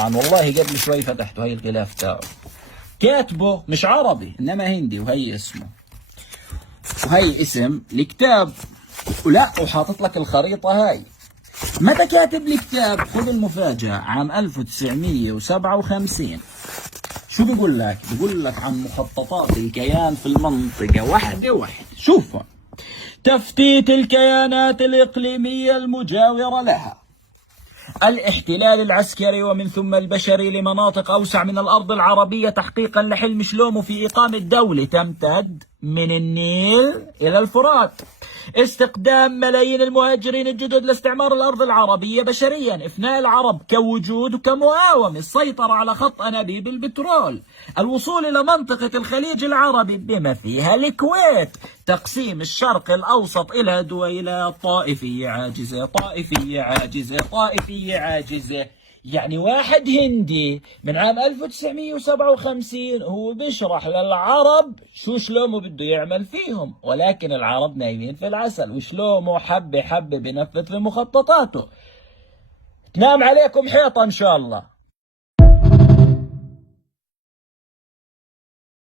طبعا والله قبل شوي فتحته هي الغلاف تاعه، كاتبه مش عربي إنما هندي، وهي اسمه وهي اسم الكتاب، ولا وحاطط لك الخريطة هاي. متى كاتب لي كتاب؟ خذ المفاجأة، عام 1957. شو بيقول لك؟ بيقول لك عن مخططات الكيان في المنطقة واحدة واحدة. شوفوا: تفتيت الكيانات الإقليمية المجاورة لها، الاحتلال العسكري ومن ثم البشري لمناطق أوسع من الأرض العربية تحقيقا لحلم شلومو في إقامة دولة تمتد من النيل إلى الفرات، استقدام ملايين المهاجرين الجدد لاستعمار الأرض العربية بشريا، إفناء العرب كوجود وكمقاومة، السيطرة على خط أنابيب البترول، الوصول إلى منطقة الخليج العربي بما فيها الكويت، تقسيم الشرق الأوسط إلى دويلات طائفية عاجزة طائفية عاجزة طائفية عاجزة. يعني واحد هندي من عام 1957 هو بيشرح للعرب شو شلومو بده يعمل فيهم، ولكن العرب نايمين في العسل، وشلومو حبة حبة بنفذ في مخططاته. تنام عليكم حيطة إن شاء الله.